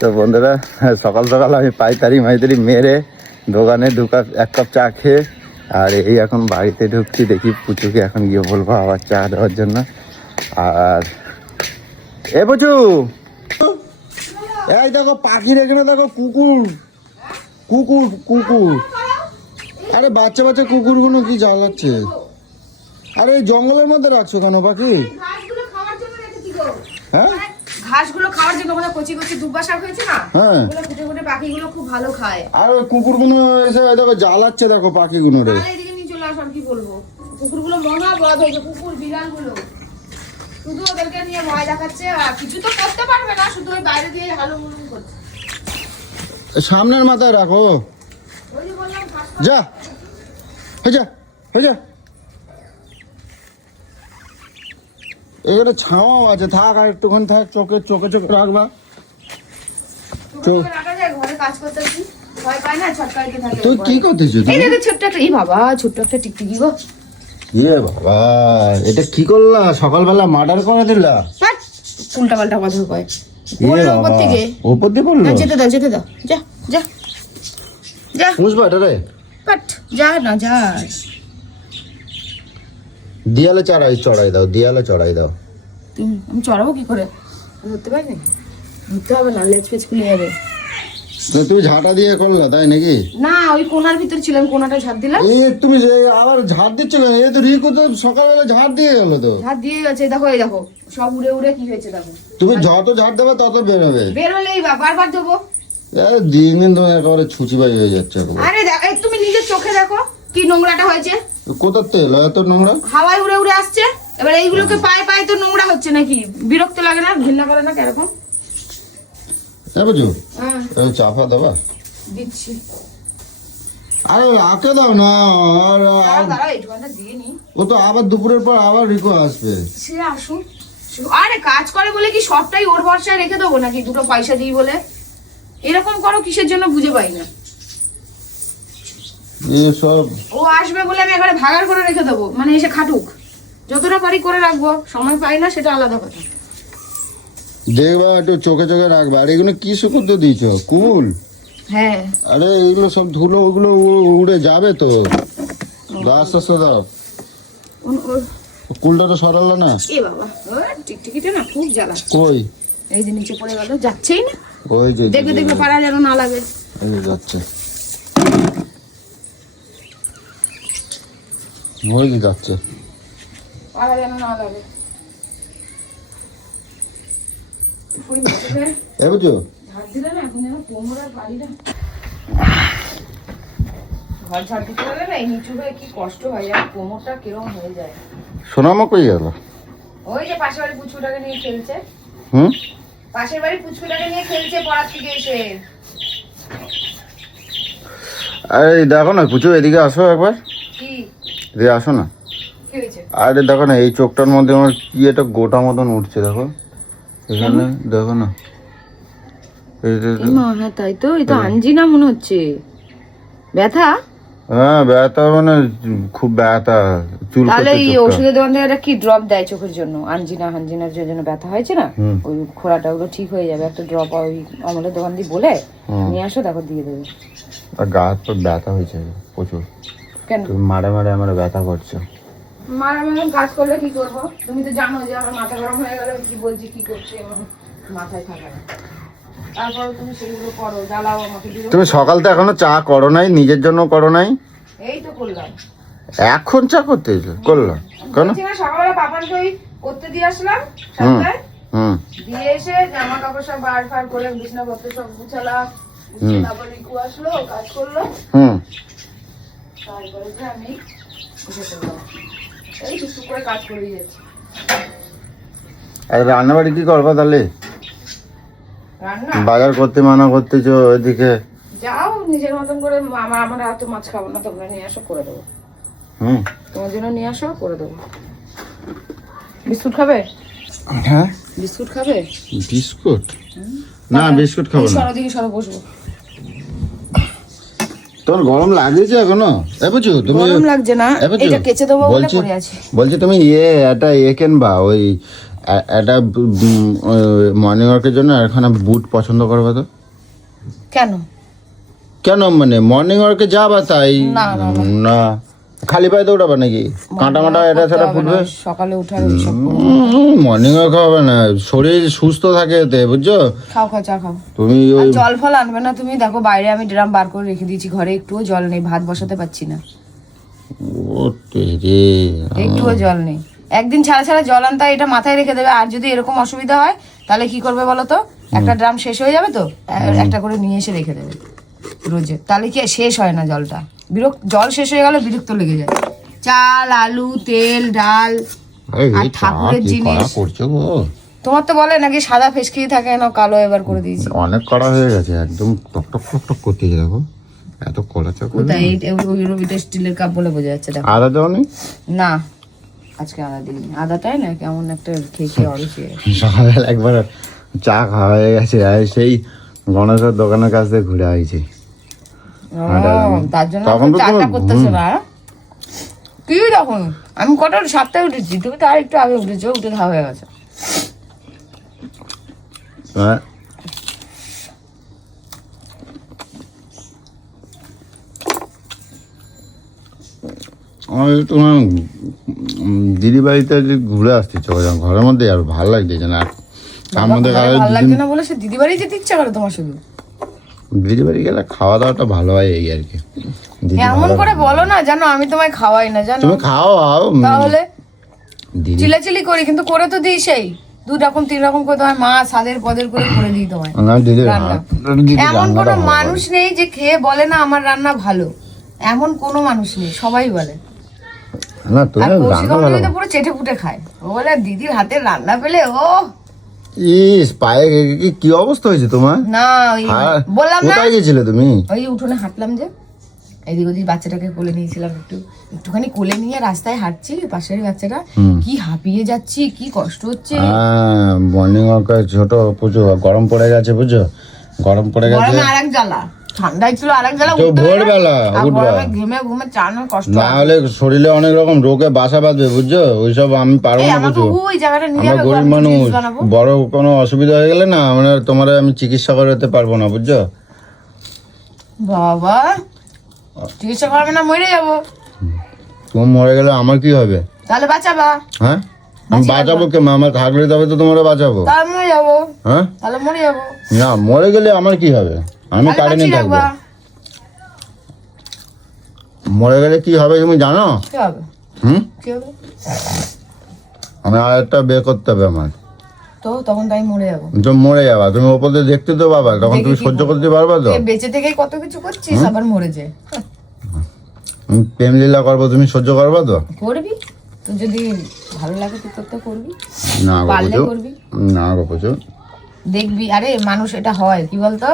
তো বন্ধুরা সকাল সকাল আমি পাইতারি মেরে দোকানে এক কাপ চা খেয়ে আর এই এখন বাড়িতে ঢুকছি। দেখি পুচুকে এখন গিয়ে বলবো আবার চা দেওয়ার জন্য। আর এ পুচু, এই দেখো পাখির এখানে দেখো কুকুর কুকুর কুকুর আরে বাচ্চা বাচ্চা কুকুরগুলো কি জ্বালাচ্ছে। আরে এই জঙ্গলের মধ্যে রাখছো কেন পাখি? হ্যাঁ ঘাসগুলো খাওয়ার জন্য ওখানে কচি কচি দুব্বা শাক হয়েছে না, ওগুলো ফুটে ফুটে পাখিগুলো খুব ভালো খায়। আর ওই কুকুরগুলো এসে দেখো জ্বালাচ্ছে, দেখো পাখিগুলো রে। এদিকে নিয়ে চলে আসো, আর কি বলবো, কুকুরগুলো মহা বদ হয়েছে, কুকুর বিড়ালগুলো শুধু ওদেরকে নিয়ে ভয় দেখাচ্ছে, আর কিছু তো করতে পারবে না, শুধু ওই বাইরে দিয়ে হালুম হুলুম করছে। সামনের মাথায় রাখো, ওই যে বললাম যা যা যা। এখানে ছাওয়াও আছে, থাক আর একটুখানি থাক, চোখে চোখে চোখে রাখবা। রাখা যায়, ঘরে কাজ করতে কি ভয় পায় না, ছটকাইতে থাকে। তুই কি করতেছিস? এই দেখো ছোট্ট একটা, এই বাবা ছোট্ট একটা টিকটিকি গো। ইয়ে বাবা, এটা কি করলা? সকালবেলা মার্ডার করে দিলা। উল্টা পাল্টা কথা কয়। ইয়ে বাবা, উপর দিয়ে পড়লো। যেতে দাও যেতে দাও, যা যা যা। বুঝবা এটা রে, কাট যা না যা। দিয়ালে চড়াই দাও, দিয়ালে চড়াই দাও। আমি চড়াবো কি করে? ধরতে পারবি? ধরতে হবে না, লেজ পেজ খুলে যাবে। তুমি ঝাঁটা দিয়ে করলা তাই নাকি? না, ওই কোনার ভিতর ছিলাম, কোনাটা ঝাড় দিলাম। এই তুমি আবার ঝাড় দিচ্ছ কেন? এই তো রিকু তো সকালবেলা ঝাড় দিয়ে গেল তো। ঝাড় দিয়ে গেছে, দেখো এই দেখো সব উড়ে উড়ে কি হয়েছে দেখো। তুমি যত ঝাড় দেবে তত বেরোবে। বেরোলেই বারবার দেবো। দিন দিন তুমি একেবারে ছুচিবাই হয়ে যাচ্ছে। আরে দেখো, তুমি নিজের চোখে দেখো কি নোংরাটা হয়েছে। কোথার তেল এত নোংরা? হাওয়ায় উড়ে উড়ে আসছে। এবার এইগুলোকে পায়ে পায়ে তো নোংরা হচ্ছে নাকি? বিরক্ত লাগে না? ঘৃণা করে না কেরকম? বুঝু হ্যাঁ চাপা দেবা দিচ্ছি। আরে রাখে দাও না। আর দাঁড়াও এইটুখানটা দিয়ে নি। ও তো আবার দুপুরের পর আবার রিকো আসবে। সে আসুন। আরে কাজ করে বলে কি সবটাই ওর ভরসায় রেখে দেবো নাকি? দুটো পয়সা দিই বলে এরকম করো কিসের জন্য বুঝে পাই না। এসব ও আসবে বলে আমি এবারে ভাগার করে রেখে দেবো, মানে এসে খাটুক, যতটা পারি করে রাখবো। সময় পাই না সেটা আলাদা কথা। দেখবা একটু চোখে চোখে রাখবে। আর এগুলো কি শুকুতে দিয়েছ? কুল? হ্যাঁ। আরে এগুলো সব ধুলো, ওগুলো উড়ে যাবে তো। আস্তে আস্তে দাও। কুলটা তো সরালো না। এ বাবা, টিকটিকিটা না খুব জ্বালা। কই? এই যে নিচে পড়ে গেল, যাচ্ছেই না। ওই যে দেখবে দেখবে পাড়া যেন না লাগে। এই যে যাচ্ছে, ওই যে যাচ্ছে, পাড়া যেন না লাগে। বুঝছো? ঝাড় দিলে না এখন যেন কোমরের বাড়িটা, ঘর ঝাড় দিতে পারলে না এই নিচু হয়ে কি কষ্ট হয়, আর কোমরটা কিরম হয়ে যায়। সোনামা কই গেল? ওই যে পাশের বাড়ি পুচকুটাকে নিয়ে খেলছে। পাশের বাড়ি পুচকুটাকে নিয়ে খেলছে পড়ার থেকে এসে। আরে দেখো না পুচু, এদিকে আসো একবার। কি এদিকে আসো না। কি হয়েছে? আরে দেখো না, এই চোখটার মধ্যে আমার কি একটা গোটা মতন উঠছে, দেখো এখানে, দেখো না। হ্যাঁ তাই তো, এই তো আঞ্জিনা মনে হচ্ছে। ব্যথা? হ্যাঁ ব্যথা, মানে খুব ব্যথা, চুল। তাহলে এই ওষুধের দোকান থেকে কি ড্রপ দেয় চোখের জন্য? হানজিনার জন্য ব্যথা হয়েছে না, ওই খোড়াটা ওগুলো ঠিক হয়ে যাবে। একটা ড্রপ ওই আমলের দোকান দিয়ে বলে নিয়ে আসো, দেখো দিয়ে দেবে। আর গা হাত পা ব্যথা হয়েছে প্রচুর। কেন তুমি মারে মারে আমার ব্যথা করছো। মারা কাজ করলে কি করবো? তুমি তো জানো যে আমার মাথা গরম হয়ে গেলে কি বলছি কি করছি, আমার মাথায় থাকে না। তারপর তুমি সেগুলো করো, জ্বালাও আমাকে। তুমি সকাল তো এখনো চা করো নাই, নিজের জন্য করো নাই। এই তো করলাম এখন চা করতে করলাম কেন? সকালবেলা পাপানকে ওই করতে দিয়ে আসলাম, দিয়ে এসে জামা কাপড় সব বার ফার করে বিছনাপত্র সব গুছালাম। তারপর রিকু আসলো, কাজ করলো। তারপরে যে আমি বসে পড়লাম, এই টুকটুক করে কাজ করে যাচ্ছি। আর রান্না বাড়ি কি করবা তাহলে? রান্না বাজার করতে মানা করতেছো, ওইদিকে যাও নিজের মতন করে। আমার হাতে মাছ খাবো না, তোমরা নিয়ে আসো করে দেবো। তোমার জন্য নিয়ে আসো করে দেবো। বিস্কুট খাবে? হ্যাঁ বিস্কুট খাবে? বিস্কুট না, বিস্কুট খাবো না। সরো দিকে সরো, বসবো। তোমার গরম লাগছে এখনো? বুঝছো তুমি? গরম লাগছে না, এটা কেচে দেবো বলে পড়ে আছে। বলছি তুমি একটা কেনবা, ওই একটা মর্নিং ওয়াকের জন্য এখানে বুট পছন্দ করবে তো? কেন? কেন মানে মর্নিং ওয়াকে যাবা তাই? না, না, না। না খালি পায়ে দৌড়াবে নাকি? কাঁটা মাটা এটা সেটা ফুটবে। সকালে উঠার মর্নিং ওয়াক হবে না, শরীর সুস্থ থাকে এতে, বুঝছো? খাও খাও, চা খাও। তুমি আর ওই জল ফল আনবে না তুমি? দেখো বাইরে আমি ড্রাম বার করে রেখে দিয়েছি, ঘরে একটুও জল নেই, ভাত বসাতে পারছি না, ও তেরে, একটুও জল নেই। একদিন ছাড়া ছাড়া জল আনতে হয়, এটা মাথায় রেখে দেবে। আর যদি এরকম অসুবিধা হয় তাহলে কি করবে বলো তো? একটা ড্রাম শেষ হয়ে যাবে তো একটা করে নিয়ে এসে রেখে দেবে রোজে, তাহলে কি শেষ হয় না জলটা। জল শেষ হয়ে গেলে বিরক্ত লেগে যায়। চাল, আলু, তেল, ডাল আরে আর এই চা ঠাকুরের কি জিনিস। কড়া করছো গো? তোমার তো বলে নাকি সাদা ফেসকি থাকে না, কালো এবার করে দিয়েছি। অনেক কড়া হয়ে গেছে, একদম টক টক টক টক করতেছে। দেখো এত কড়া চা করলে। কোথায়? ওই রবিটা স্টিলের কাপ বলে বোঝা যাচ্ছে। দেখো আদা দাওনি? না, আজকে আদা দিইনি। আদাটাই না কেমন একটা খেয়ে খেয়ে অরুচি। সকালবেলা একবার চা খাওয়া হয়ে গেছে, আর সেই গণেশের দোকানের কাছ থেকে ঘুরে আইছি। তার জন্য তখন তো চাটা তোমার করতেছো না? কি তখন আমি কটা 7টায় উঠেছি, তুমি তো আর একটু আগে উঠেছো, উঠে খাওয়া হয়ে গেছে। হ্যাঁ আমি তোমার দিদি বাড়িতে যে ঘুরে আসতে চলে ঘরের মধ্যে আর ভালো লাগছে না। তার মধ্যে ভালো লাগছে না বলে সে দিদি বাড়ি যেতে ইচ্ছা করে তোমার শুধু? দিদি বাড়ি গেলে খাওয়া দাওয়াটা ভালো হয় এই আর কি। দিদি এমন ভালো করে বলো না, জানো আমি তোমায় খাওয়াই না, জানো? তুমি খাও তাহলে দিদি চিলাচিলি করি কিন্তু করে তো দিই সেই 2 রকম 3 রকম করে তোমার মা সাদের পদের করে করে দিই তোমায় না দিদি রান্না। দিদি এমন রান্নাটা কোনো ভালো মানুষ নেই যে খেয়ে বলে না আমার রান্না ভালো, এমন কোনো মানুষ নেই, সবাই বলে। করে। না তুমি আর রান্না ভালো কৌশিক তো পুরো চেটে পুটে খায়, ও বলে দিদির হাতের রান্না পেলে ও ইস পায়ে কি অবস্থা হয়েছে তোমার? না ওই হ্যাঁ, বললাম না, কোথায় গেছিলে তুমি? ওই উঠোনে হাঁটলাম যে, এদিক ওদিক বাচ্চাটাকে কোলে নিয়েছিলাম, একটুখানি কোলে নিয়ে রাস্তায় হাঁটছি, পাশের বাচ্চাটা কি হাঁপিয়ে যাচ্ছি, কি কষ্ট হচ্ছে। মর্নিং ওয়াকে ছোট প্রচুর গরম পড়ে গেছে, বুঝছো? গরম পড়ে গেছে গরমে আরেক জ্বালা, ঠান্ডায় ছিল আরেক জ্বালা, তো উঠতে হয় না। ভোরবেলা আর উঠবা, গরমে ঘেমে ঘুমে চানো কষ্ট না হয়। হলে শরীরে অনেক রকম রোগে বাসা বাঁধবে, বুঝছো? ওইসব আমি পারবো এই না, আমাকে বুঝছো? ওই জায়গাটা নিয়ে আমরা যাবে, গরিব আমি মানুষ, জিনিস বানাবো। বড় কোনো অসুবিধা হয়ে গেলে না মানে তোমার আমি চিকিৎসা করাতে পারবো না, বুঝছো? বাবা চিকিৎসা করবে না, মরে যাবো। তুমি মরে গেলে আমার কি হবে? তাহলে বাঁচাবা। হ্যাঁ আমি বাঁচাবো কে? আমার থাকলে তবে তো তোমার বাঁচাবো। তাহলে মরে যাবো, হ্যাঁ তাহলে মরে যাবো। না মরে গেলে আমার কি হবে? আমি তাহলে কারেন্টে বাঁচিয়ে থাকবো। রাখবা। মরে গেলে কি হবে তুমি জানো? কি হবে? কি হবে? আমি আর একটা বিয়ে করতে হবে আমার। তো তখন তাই মরে যাবো। তুমি মরে যাবা, তুমি ওপর দিয়ে দেখতে তো পাবা, তখন দেখে তুমি কি সহ্য করবো? করতে পারবা তো? তুই বেঁচে থেকেই কত কিছু করছিস, আবার মরে যায়। আমি প্রেম লীলা করবো, তুমি সহ্য করবা তো? করবি তুই, যদি ভালো লাগে তুই তো করবি, না গো পারলে প্রচুর, করবি, না গো প্রচুর। দেখবি। আরে মানুষ এটা হয় কি বলতো,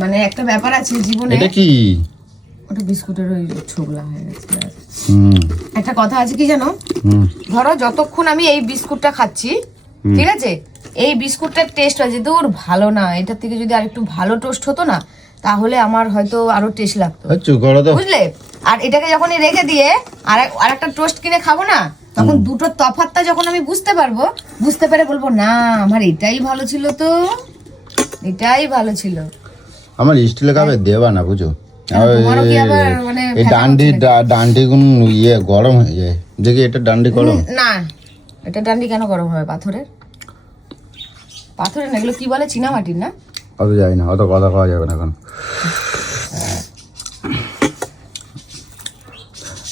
মানে একটা ব্যাপার আছে জীবনে। এটা কি? ওটা বিস্কুটের ওই ছোবলা হয়ে গেছে। হুম একটা কথা আছে কি জানো, হুম ধরো যতক্ষণ আমি এই বিস্কুটটা খাচ্ছি, ঠিক আছে, এই বিস্কুটটার টেস্ট আছে দূর ভালো না, এটার থেকে যদি আরেকটু ভালো টোস্ট হতো না তাহলে আমার হয়তো আরো টেস্ট লাগতো, চুপ করো তো। বুঝলে? আর এটাকে যখন রেখে দিয়ে আর একটা টোস্ট কিনে খাবো না, তখন দুটোর তফাৎটা যখন আমি বুঝতে পারবো, বুঝতে পেরে বলবো না আমার এটাই ভালো ছিল, তো এটাই ভালো ছিল। আমার স্টিলের কাপে দেবা না, বুঝো? তোমারও কি আবার মানে এই ডান্ডি কোন ইয়ে গরম হয়ে যায়, দেখি এটা ডান্ডি গরম। না, এটা ডান্ডি কেন গরম হবে? পাথরের না, এগুলো কি বলে, চীনামাটির না? অত যাই না, অত কথা কওয়া যাবে না এখন।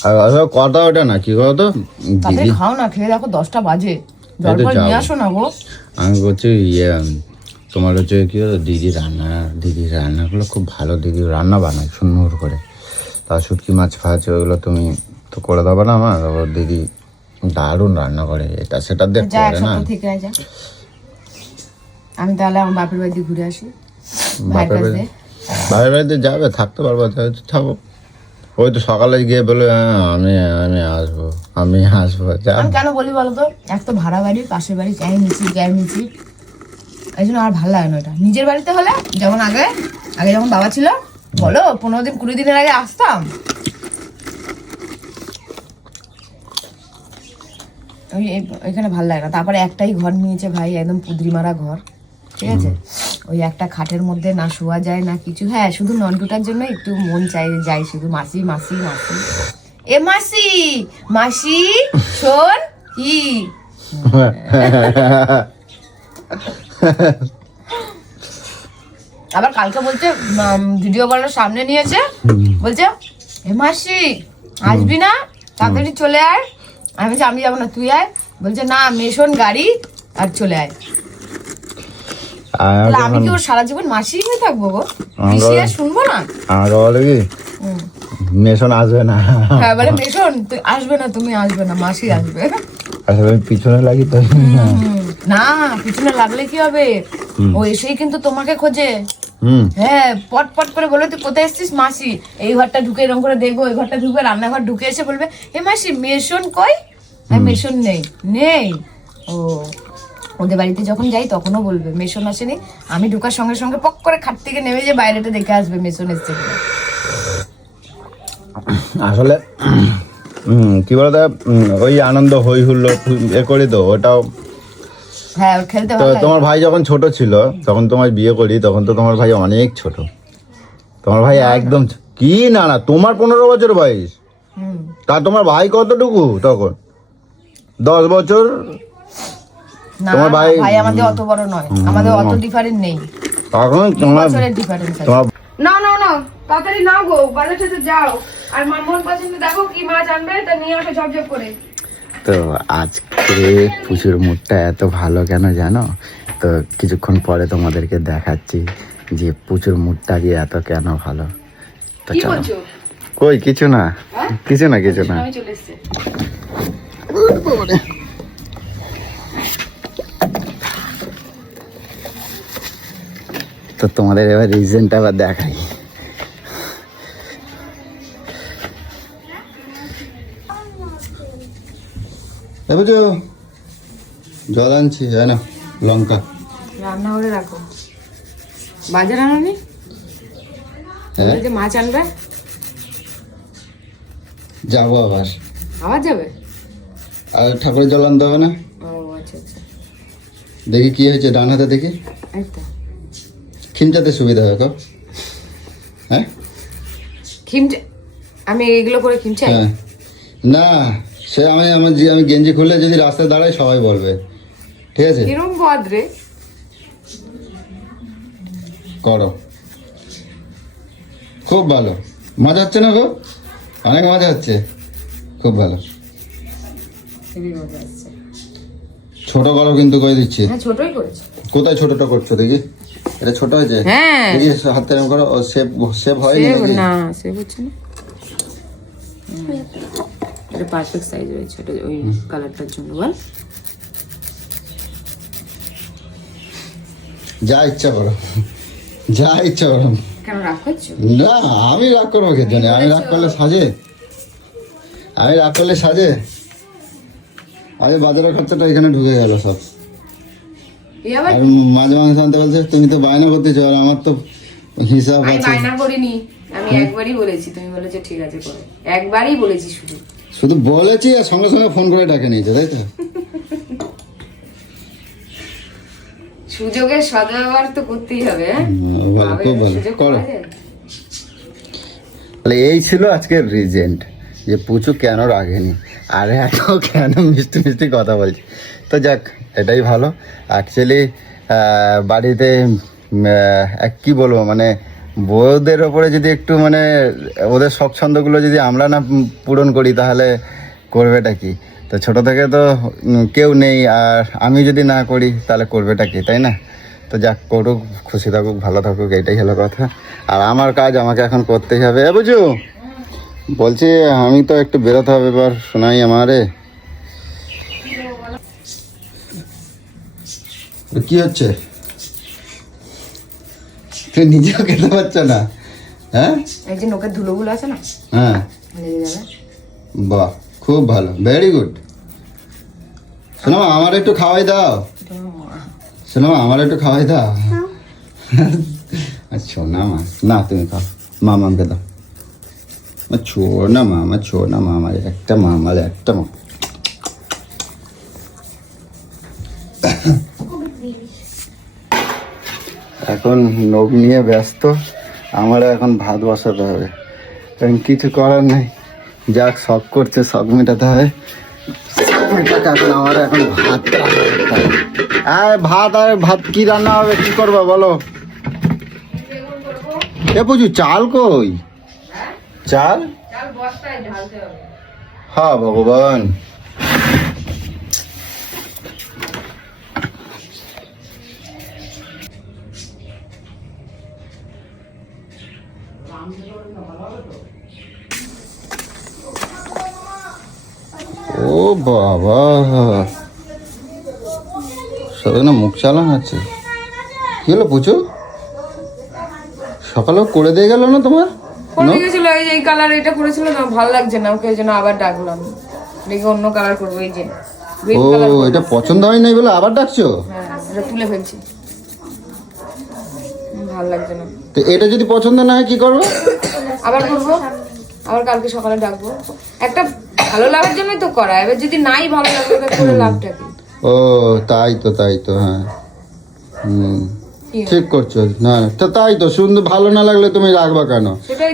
আর কথা ওটা না, কি কথা তাতে দিদি, খাও না, খেয়ে দেখো 10টা বাজে, জল এই তো ফল যাবো। নিয়ে আসো না গো। আমি বলছি ইয়ে তোমার হচ্ছে কি হলো, দিদি রান্নাগুলো খুব ভালো, দিদি রান্না বানায় সুন্দর করে। তা শুটকি মাছ ফাছ ওগুলো তুমি তো করে দেবে না আমার? আবার দিদি দারুণ রান্না করে, এটা সেটা দেখ যা এক করে না। সপ্তাহ থেকে আয়, যা। আমি তাহলে আমার বাপের বাড়িতে ঘুরে আসি, ভাইয়ের বাপের কাছে। বাড়ি, ভাইয়ের বাড়িতে যাবে, থাকতে পারবো, থাকো। ওই তো সকালে গিয়ে বলে হ্যাঁ আমি আসবো যা। আমি কেন বলি বলো তো, এক তো ভাড়া বাড়ি, পাশের বাড়ি চাই নিচ্ছি এই জন্য আর ভালো লাগে না। এটা নিজের বাড়িতে হলে যেমন আগে যখন বাবা ছিল, বলো 15 দিন 20 দিনের আগে আসতাম, ওইখানে ভালো লাগে না। তারপরে একটাই ঘর নিয়েছে ভাই, একদম পুদরি মারা ঘর, ঠিক আছে? ওই একটা খাটের মধ্যে না শোয়া যায় না কিছু। হ্যাঁ, শুধু নন্টুটার জন্য একটু মন চাই, যাই শুধু মাসি মাসি মাসি, এ মাসি মাসি শোন কি। আবার কালকে বলছে ভিডিও কলের সামনে নিয়েছে, বলছে এ মাসি আসবি না, তাড়াতাড়ি চলে আয়। আমি বলছি আমি যাবো না, তুই আয়। বলছে না, মেশন গাড়ি আর চলে আয়। তাহলে আমি কি ওর সারা জীবন মাসি হয়ে থাকবো গো? পিসি আর শুনবো না? আমাকে বলে কি মেশন আসবে না। হ্যাঁ, বলে মেশন তুই আসবে না, তুমি আসবে না, মাসি আসবে। আসলে আমি পিছনে লাগি তো না, পিছনে লাগলে কি হবে, ও এসেই কিন্তু তোমাকে খোঁজে। হুম, হ্যাঁ, পট পট করে বলে তুই কোথায় এসেছিস? মাসি এই ঘরটা ঢুকে এরকম করে দেখবো, ওই ঘরটা ঢুকবে, রান্নাঘর ঢুকে এসে বলবে এ মাসি মেশন কই? মেশন নেই নেই। ও ওদের বাড়িতে যখন যাই তখনও বলবে মেশন আসেনি। আমি ঢুকার সঙ্গে সঙ্গে পক করে খাট থেকে নেমে যে বাইরেটা দেখে আসবে মেশন এসছে কিনা। আসলে কি বলতো, ওই আনন্দ হই হুল্লো এ করি তো ওটাও। হ্যাঁ, ওর খেলতে তো ভালো লাগে। তোমার ভাই যখন ছোট ছিল তখন তোমার বিয়ে করি, তখন তো তোমার ভাই অনেক ছোট। তোমার ভাই একদম কি না না, তোমার 15 বছর বয়স, হুম। তা তোমার ভাই কতটুকু তখন? 10 বছর। না, তোমার ভাই ভাই আমাদের অত বড় নয়, আমাদের অত ডিফারেন্ট নেই, তখন 2 তোমার বছরের ডিফারেন্স আছে। তোমার না না না, তাড়াতাড়ি নাও গো, বাজারটাতে যাও। আর মামুন পছন্দ দেখো কি মাছ আনবে, তা নিয়ে আসো ঝপঝপ করে। তো আজকে পুচুর মুডটা এত ভালো কেন জানো? তো কিছুক্ষণ পরে তোমাদেরকে দেখাচ্ছি যে পুচুর মুডটা কি এত কেন ভালো। তো কি চলো। বলছো? কই কিছু না, কিছু না, কিছু না। আমি চলে এসেছি। তো তোমাদের এবার রিজনটা আবার দেখাই। বুঝো জল আনছি, হ্যাঁ না লঙ্কা রান্না করে রাখো। বাজার আনোনি? হ্যাঁ যে মাছ আনবে। যাবো আবার। আবার যাবে? আর ঠাকুরের জল আনতে হবে না? ও আচ্ছা আচ্ছা। দেখি কি হয়েছে ডান হাতে, দেখি একটা খিমচাতে সুবিধা হবে। হ্যাঁ খিমচে, আমি এগুলো করে খিমচাই? হ্যাঁ না, সে আমি গেঞ্জি খুললে যদি রাস্তায় দাঁড়াই সবাই বলবে, ঠিক আছে? কিরম বদ রে। করো, খুব ভালো মজা হচ্ছে না গো? অনেক মজা হচ্ছে, খুব ভালো। হেবি মজা আসছে। ছোট করো কিন্তু কয়ে দিচ্ছি। হ্যাঁ, ছোটই করেছি। কোথায় ছোটটা করছো দেখি? এটা ছোট হয়েছে? হ্যাঁ। দেখি হাতে এরকম করো, ও শেপ হয়নি নাকি? না, সেভ হচ্ছে না। এটা পারফেক্ট সাইজ রয়েছে, এটা ওই কালারটার জন্য। বল যা ইচ্ছা করো, যা ইচ্ছা করো। কেন রাগ করছো? না, আমি রাগ করবো কে জানে? আমি রাগ করলে সাজে? আমি রাগ করলে সাজে? আরে বাজারের খরচাটা এখানে ঢুকে গেল সব। এই আবার আর মাঝে মাঝে জানতে বলছে তুমি তো বায়না করতেছো, আর আমার তো হিসাব আমি আছে। বায়না করিনি, আমি একবারই বলেছি, তুমি বলেছো ঠিক আছে করে। একবারই বলেছি শুধু। শুধু বলেছি আর সঙ্গে সঙ্গে ফোন করে ডাকে নিয়েছে, তাই তো? সুযোগের সদ্ব্যবহার তো করতেই হবে। হ্যাঁ, ভালো, খুব ভালো সুযোগ করো। পাওয়া যায়। তাহলে এই ছিল আজকের রিজেন্ট, যে পুচু কেন রাগেনি আর এত কেন মিষ্টি মিষ্টি কথা বলছে। তো যাক, এটাই ভালো অ্যাকচুয়ালি। বাড়িতে কি বলবো, মানে বউদের ওপরে যদি একটু মানে ওদের শখ ছন্দগুলো যদি আমরা না পূরণ করি তাহলে করবেটা কি? তো ছোট থেকে তো কেউ নেই, আর আমি যদি না করি তাহলে করবেটা কি, তাই না? তো যাক, করুক, খুশি থাকুক, ভালো থাকুক, এটাই হলো কথা। আর আমার কাজ আমাকে এখন করতেই হবে। বুঝু বলছি, আমি তো একটু বেরোতে হবে এবার, শোনাই আমারে। কি হচ্ছে? তুই নিজেও খেতে পারছ না? হ্যাঁ, এই যে নোকের ধুলোগুলো আছে না, হ্যাঁ, লেগে যাবে। বাহ, খুব ভালো, ভেরি গুড। শোনো, আমার একটু খাওয়াই দাও। শোনো, আমার একটু খাওয়াই দাও। আচ্ছা না মা, না তুমি খাও, মামাকে দাও। ছোড় না মামা, ছোড় না মামা, একটা মামা, একটা মা। এখন নখ নিয়ে ব্যস্ত, আমার এখন ভাত বসাতে হবে, কারণ কিছু করার নেই, যাক শখ করছে শখ মেটাতে হবে। এখন আমার এখন ভাত ভাত কি রান্না হবে, কি করবা বলো? এ বুঝু চাল কই? চাল হ্যাঁ ভগবান। ও বাবা, সবাই মুখ চালান আছে। কি হলো পুচু, সকালেও করে দিয়ে গেল না তোমার? করে গেছিল, এই যে এই কালার এটা করেছিল না, ভালো লাগছে না ওকে, এই জন্য আবার ডাকলাম, দেখি অন্য কালার করবো। এই যে ও এটা পছন্দ হয় নাই বলে আবার ডাকছো? হ্যাঁ, এটা তুলে ফেলছি, ভালো লাগছে না। তো এটা যদি পছন্দ না হয় কি করবো? আবার করবো, আবার কালকে সকালে ডাকবো। একটা ভালো লাগার জন্যই তো করা, এবার যদি নাই ভালো লাগে করে লাভটা কি? ও তাই তো হ্যাঁ, ঠিক করছো। না তো তাই তো, সুন্দর ভালো না লাগলে তুমি রাখবা কেন?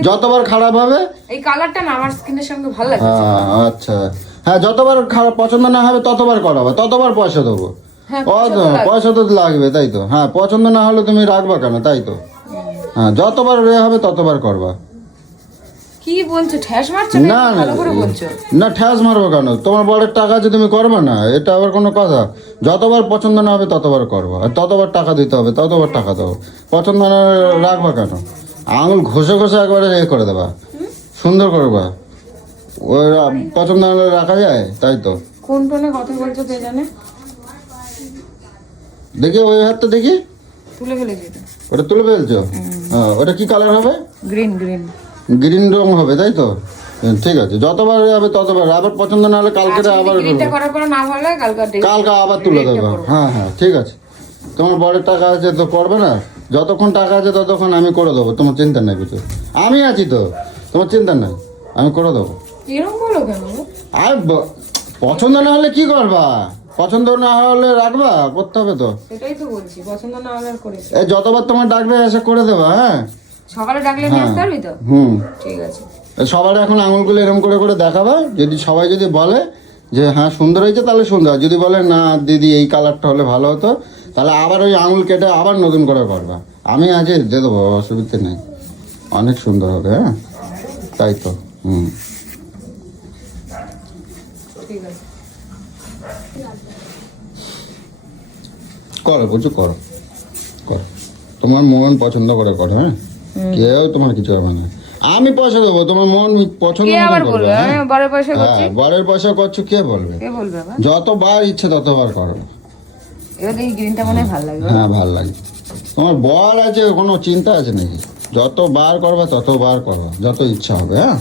যতবার খারাপ হবে, এই কালারটা না আমার স্কিনের সঙ্গে ভালো লাগে। আচ্ছা হ্যাঁ, যতবার খারাপ পছন্দ না হবে ততবার করাবা, ততবার পয়সা দেবো। পয়সা তো লাগবে, তাই তো হ্যাঁ, পছন্দ না হলে তুমি রাখবা কেন? তাই তো হ্যাঁ, যতবার হবে ততবার করবা। কি বলছো, ঠ্যাস মারছো? না না না, ঠ্যাস মারবো কেন? তোমার বড়ের টাকা আছে, তুমি করবে না, এটা আবার কোনো কথা? যতবার পছন্দ না হবে ততবার করবা, আর ততবার টাকা দিতে হবে, ততবার টাকা দেবো। পছন্দ না রাখবা কেন? আঙুল ঘষে ঘষে একবারে এ করে দেবা, সুন্দর করবা। ওই পছন্দ না রাখা যায়, তাই তো। কোন টোনে কথা বলছো কে জানে? দেখি ওই হাতটা দেখি, তুলে ফেলেছি। ওটা তুলে ফেলছো? হ্যাঁ, ওটা কি কালার হবে? গ্রিন গ্রিন গ্রিন রং হবে, তাই তো ঠিক আছে। যতবার হবে ততবার, আবার পছন্দ না হলে কালকে আবার কালকে আবার তুলে দেবো। হ্যাঁ হ্যাঁ ঠিক আছে, তোমার বড়ের টাকা আছে তো করবে না? যতক্ষণ টাকা আছে ততক্ষণ আমি করে দেবো, তোমার চিন্তা নাই কিছু, আমি আছি তো, তোমার চিন্তা নাই, আমি করে দেবো। আর পছন্দ না হলে কি করবা? পছন্দ না হলে রাখবা, করতে হবে তো। সেটাই তো বলছি, পছন্দ না হলে করে এই যতবার তোমার ডাকবে এসে করে দেবা। হ্যাঁ, সকালে ডাকলে নিয়ে আসতে পারবি তো? ঠিক আছে। সবার এখন আঙুলগুলো এরকম করে করে দেখাবা, যদি সবাই যদি বলে যে হ্যাঁ সুন্দর হয়েছে তাহলে সুন্দর, যদি বলে না দিদি এই কালারটা হলে ভালো হতো, তাহলে আবার ওই আঙুল কেটে আবার নতুন করে করবা। আমি আজকে দিয়ে দেবো, অসুবিধে নেই, অনেক সুন্দর হবে। হ্যাঁ তাই তো ঠিক আছে, করো বুঝছো, করো করো, তোমার মন পছন্দ করে করো। হ্যাঁ, কেউ তোমার কিছু হবে না, আমি পয়সা দেবো, তোমার মন পছন্দ করবে। বরের পয়সা করছো, কে বলবে? যতবার ইচ্ছে ততবার করো। হ্যাঁ ভালো লাগে, তোমার বর আছে, কোনো চিন্তা আছে নাকি? যতবার করবা ততবার করবা, যত ইচ্ছা হবে। হ্যাঁ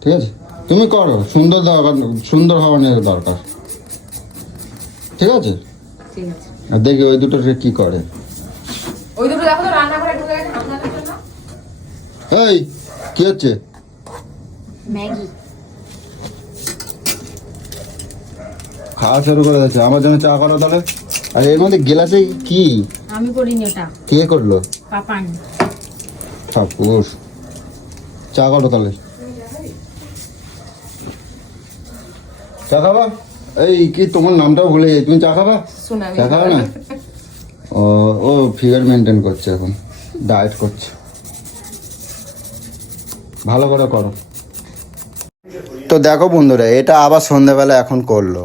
ঠিক আছে, তুমি করো, সুন্দর দরকার, সুন্দর হওয়া নিয়ে দরকার। ঠিক আছে, আর দেখি ওই দুটো কি করে। এই কি হচ্ছে? ম্যাগি খাওয়া শুরু করে দিচ্ছে, আমার জন্য চা করো তাহলে। আর এর মধ্যে গ্লাসে কি? আমি করিনি, ওটা কে করলো? পাপান। ঠাকুর, চা করো তাহলে। চা খাবা? এই কি তোমার নামটাও ভুলে যাই, তুমি চা খাবা? চা খাবা না? ও ফিগার মেনটেন করছে, এখন ডায়েট করছে, ভালো করে করো। তো দেখো বন্ধুরা, এটা আবার সন্ধ্যাবেলা এখন করলো।